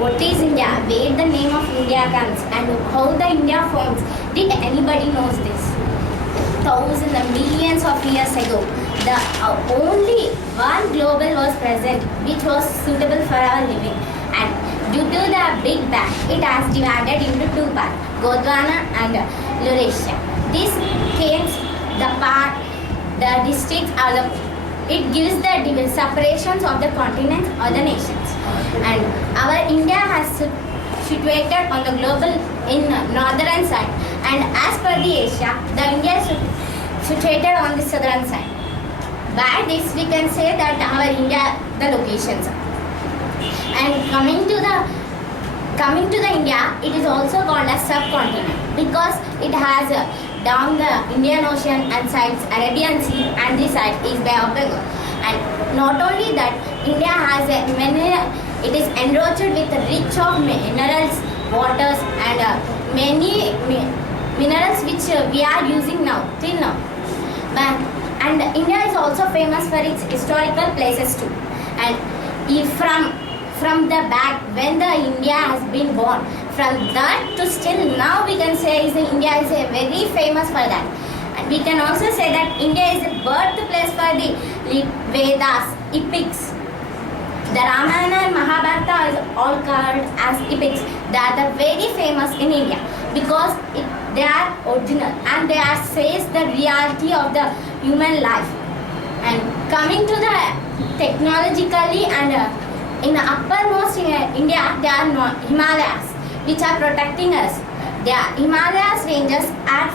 what is India, where the name of India comes, and how the India forms. Did anybody knows this? Thousands and millions of years ago, the only one global was present which was suitable for our living, and due to the Big Bang, it has divided into two parts, Gondwana and Laurasia. This came the districts or it gives the separations of the continents or the nations. And our India has situated on the global in northern side, and as per the Asia, the India is situated on the southern side. By this we can say that our India, the locations. And coming to the India, it is also called as subcontinent because it has down the Indian Ocean and sides Arabian Sea, and this side is Bay of Bengal. And not only that, India has it is enriched with rich of minerals, waters, and many minerals which we are using now till now. And India is also famous for its historical places too. And if from the back when the India has been born, from that to still now we can say India is a very famous for that. And we can also say that India is a birthplace for the Vedas, epics. The Ramayana and Mahabharata is all called as epics. They are the very famous in India because they are original and they are says the reality of the human life. And coming to the technologically and in the uppermost in India, there are Himalayas which are protecting us. The Himalayas ranges are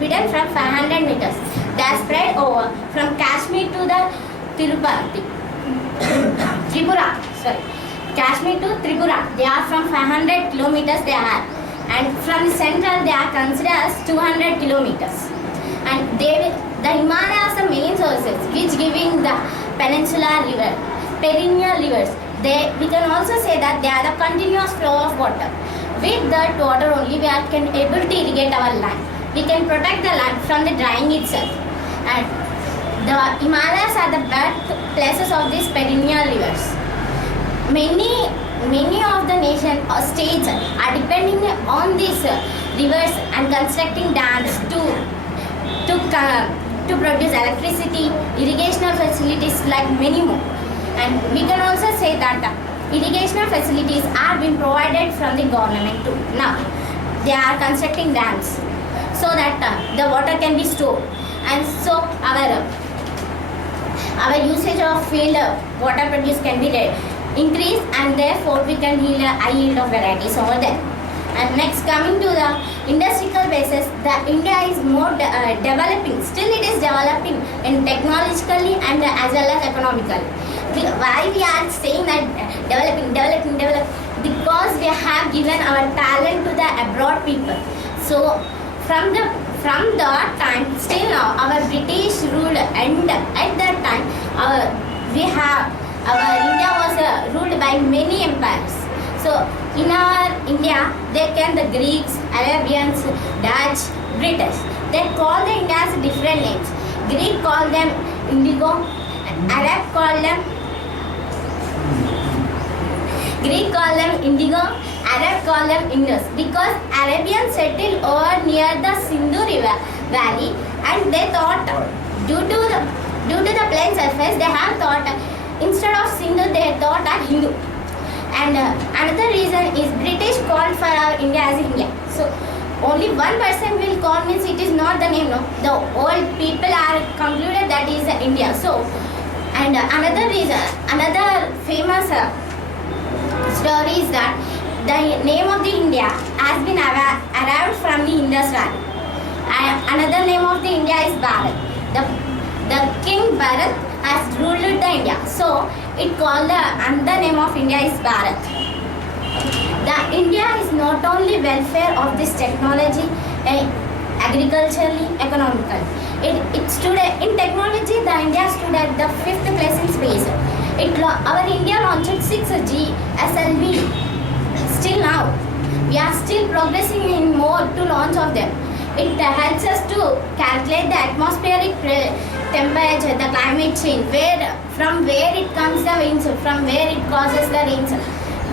within from 500 meters. They are spread over from Kashmir to the Kashmir to Tripura. They are from 500 kilometers they are. And from central they are considered as 200 kilometers. And the Himalayas are main sources which giving the peninsular river, perennial rivers. We can also say that they are the continuous flow of water. With that water only we can able to irrigate our land. We can protect the land from the drying itself. And the Himalayas are the birthplaces of these perennial rivers. Many of the nation or states are depending on these rivers and constructing dams to produce electricity, irrigational facilities like many more. And we can also say that irrigational facilities are being provided from the government too. Now they are constructing dams so that the water can be stored, and so our usage of field water produce can be increased, and therefore we can yield a high yield of varieties over there. And next, coming to the industrial basis, the India is more developing. Still it is developing in technologically and as well as economically. Why we are saying that developing? Because we have given our talent to the abroad people. So from that time still now, our British rule, and at that time our India was ruled by many empires. So in our India, they can the Greeks, Arabians, Dutch, British. They call the India as different names. Greek call them indigo, Arab call them indigo, Arab call them Indus, because Arabians settled over near the Sindhu River Valley, and they thought due to the plain surface they have thought instead of Sindhu they thought Hindu. And another reason is British called for our India as India. So only one person will call means it is not the name, no. The old people are concluded that is India. So and another reason, another famous story is that the name of the India has been arrived from the Indus Valley. Another name of the India is Bharat. The King Bharat has ruled the India. So it called another name of India is Bharat. The India is not only welfare of this technology, agriculturally, economically. It stood in technology. The India stood at the 5th place in space. Our India launched 6G SLV. Still now, we are still progressing in more to launch of them. It helps us to calculate the atmospheric temperature, the climate change, from where it comes the winds, from where it causes the rains.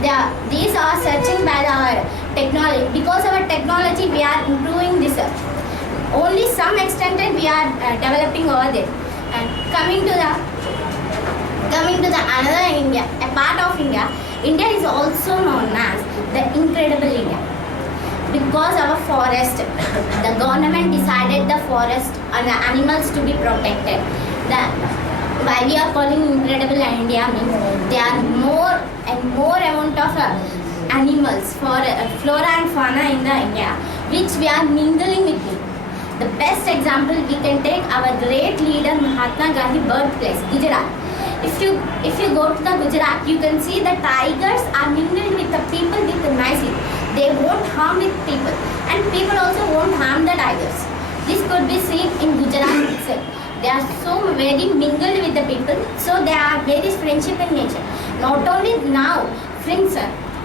These are searching by our technology. Because of our technology, we are improving this. Only some extent we are developing over there. And coming to the another India, a part of India, India is also known as the incredible India. Because our forest, the government decided the forest and the animals to be protected. Why we are calling incredible India means there are more and more amount of animals for flora and fauna in the India, which we are mingling with it. The best example we can take our great leader Mahatma Gandhi birthplace, Gujarat. If you go to the Gujarat, you can see the tigers are mingled with the people with nicely. They won't harm with people, and people also won't harm the tigers. This could be seen in Gujarat itself. They are so very mingled with the people, so they are very friendship in nature. Not only now, friends,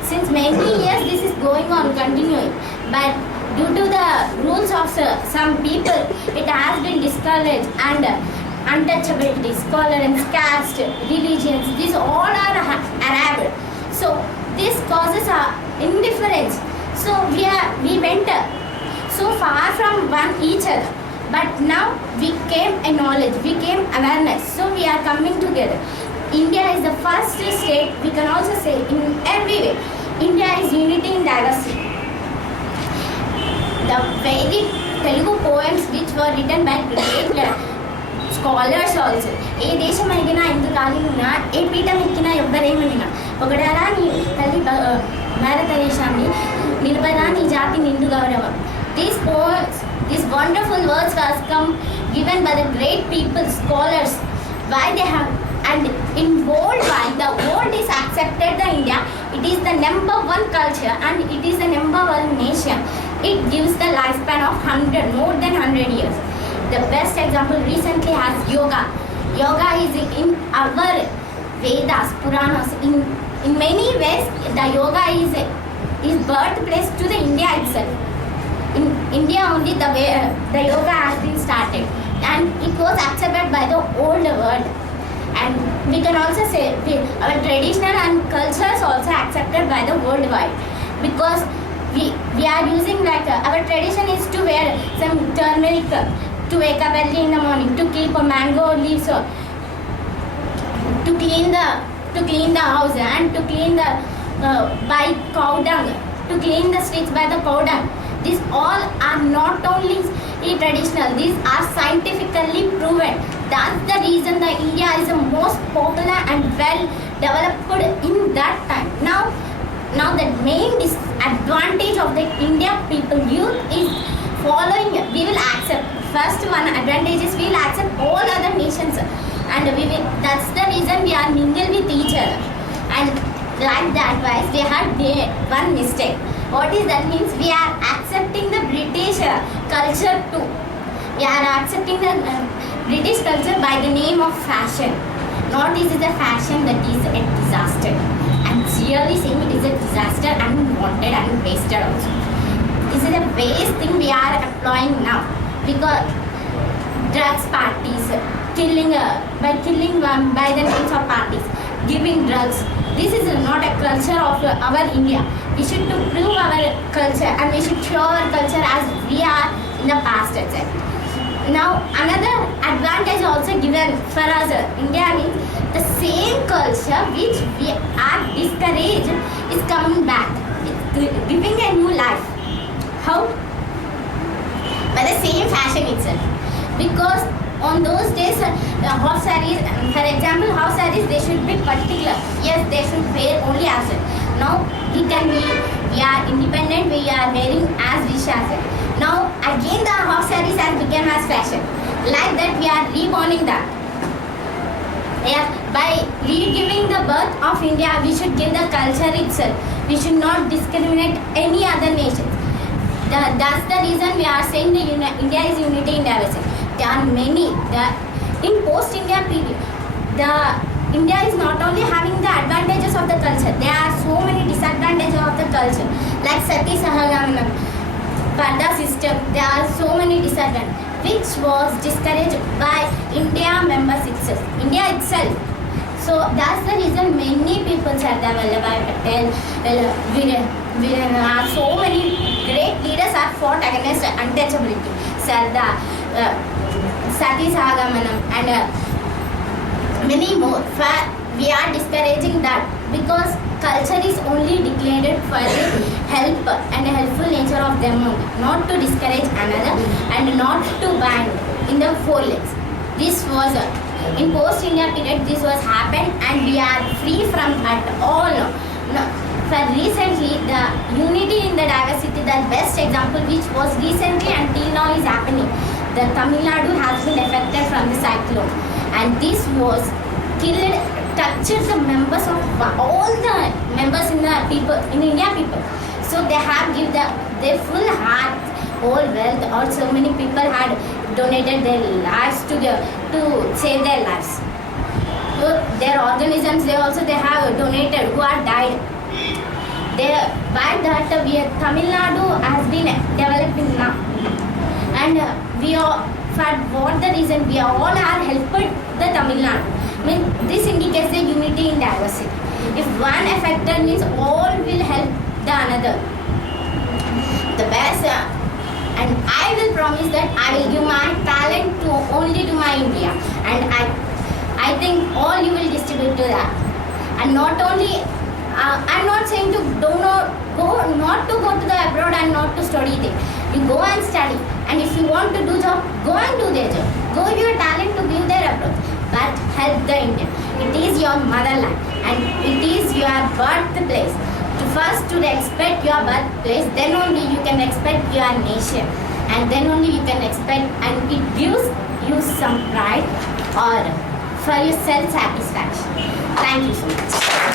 since many years this is going on continuing, but due to the rules of some people, it has been discouraged, and untouchability, tolerance, caste, religions, these all are arrived. So this causes indifference. So we went so far from each other. But now we came a knowledge, we came awareness. So we are coming together. India is the first state, we can also say in every way, India is unity in diversity. The very Telugu poems which were written by great scholars also. ఏ దేశం అయినా ఎందుకు ఆగినా ఏ పీఠం ఎక్కినా ఎవ్వరేమనినా ఒకడారా నీ తల్లి భారతదేశాన్ని నిలబడా నీ జాతి నిండు గౌరవం. These poems, these wonderful words has come given by the great people, scholars. Why they have, and in worldwide, the world is accepted the India. It is the number one culture and it is the number one nation. It gives the lifespan of 100, more than 100 years. The best example recently has yoga. Yoga is in our Vedas, Puranas. In many ways, the yoga is birthplace to the India itself. In India only the yoga has been started, and it was accepted by the whole world. And we can also say our traditional and cultures also accepted by the worldwide, because we are using our tradition is to wear some turmeric to wake up early in the morning, to keep a mango leaves, to clean the house, and to clean the by cow dung, to clean the streets by the cow dung. These all are not only traditional, these are scientifically proven. That's the reason that India is the most popular and well developed in that time. Now the main disadvantage of the India people youth is following. We will accept. First one advantage is we will accept all other nations, and that's the reason we are mingled with each other. And like that wise, we had one mistake. What is that means? We are accepting the British culture too. We are accepting the British culture by the name of fashion. Not this is a fashion, that is a disaster. I'm really saying it is a disaster, unwanted and wasted also. This is a waste thing we are employing now, because drugs parties, killing by the names of parties, giving drugs. This is not a culture of our India. We should to prove our culture, and we should show our culture as we are in the past itself. Now another advantage also given for us, India means the same culture which we are discouraged is coming back. It's giving a new life. How? By the same fashion itself. Because on those days, half sarees, for example, half sarees, they should be particular. Yes, they should wear only ourselves. Now we are independent, we are wearing as we shall. Now again the half sarees has become as fashion. Like that we are reborning that. Yeah, by re-giving the birth of India, we should give the culture itself. We should not discriminate any other nation. That's the reason we are saying India is unity in diversity. There are many. In post-India period, India is not only having the advantages of the culture, there are so many disadvantages of the culture, like Sati Sahagamana, Parda system. There are so many disadvantages, which was discouraged by India members itself. India itself. So that's the reason many people, Sardar Vallabhbhai Patel, so many great leaders are fought against untouchability. Sardar, Sati Sagamanam, and many more. We are discouraging that because culture is only declared for the help and helpful nature of them only, not to discourage another and not to ban in the four legs. This was in post-India period. This was happened, and we are free from at all. No, for recently, the unity in the diversity, the best example which was recently until now is happening. The Tamil Nadu has been affected from the cyclone, and this was killed, touched the members of all the members in the people in India people. So they have given their full heart, whole wealth, or so many people had donated their lives to save their lives. So their organisms they have donated who are died. By that Tamil Nadu has been developing now, and we are, for what the reason we all are helped the Tamil Nadu. This indicates the unity in diversity. If one affected means all will help the another. The best, and I will promise that I will give my talent to only to my India, and I think all you will distribute to that. And not only, I'm not saying to not to go to the abroad and not to study there. You go and study, and if you want to do job, go and do their job. Go with your talent to give their abroad. But help the India. It is your motherland and it is your birthplace. First to respect your birthplace, then only you can respect your nation, and then only you can expect, and it gives you some pride or for your self-satisfaction. Thank you so much.